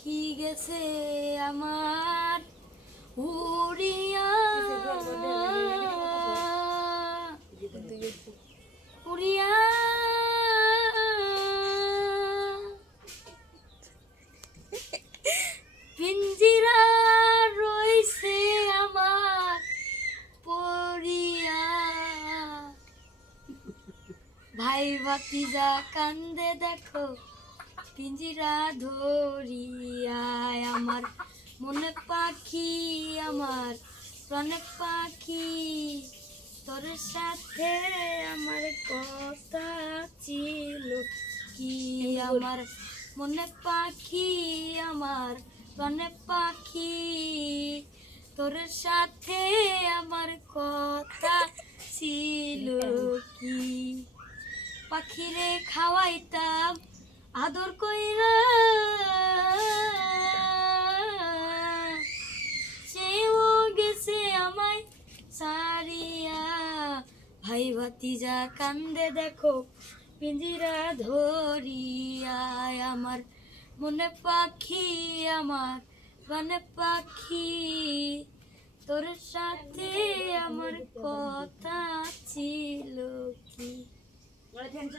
পাখি গেছে আমার উড়িয়া উড়িয়া পিঞ্জিরা রইছে আমার পড়িয়া ভাই ভাতিজা কান্দে দেখো পিঞ্জিরা ধরিয়া আমার মনে পাখি আমার প্রাণে পাখি তোর সাথে আমার কথা ছিল কি আমার মনে পাখি আমার প্রাণে পাখি তোর সাথে আমার কথা ছিল কি পাখিরে খাওয়াইতাম আদর কইরা সেও গেছে আমায় সারিয়া ভাই ভাতিজা কান্দে দেখো পিঞ্জিরা ধরিয়া আমার মনে পাখি আমার প্রাণে পাখি তোর সাথে আমার কথা ছিল কি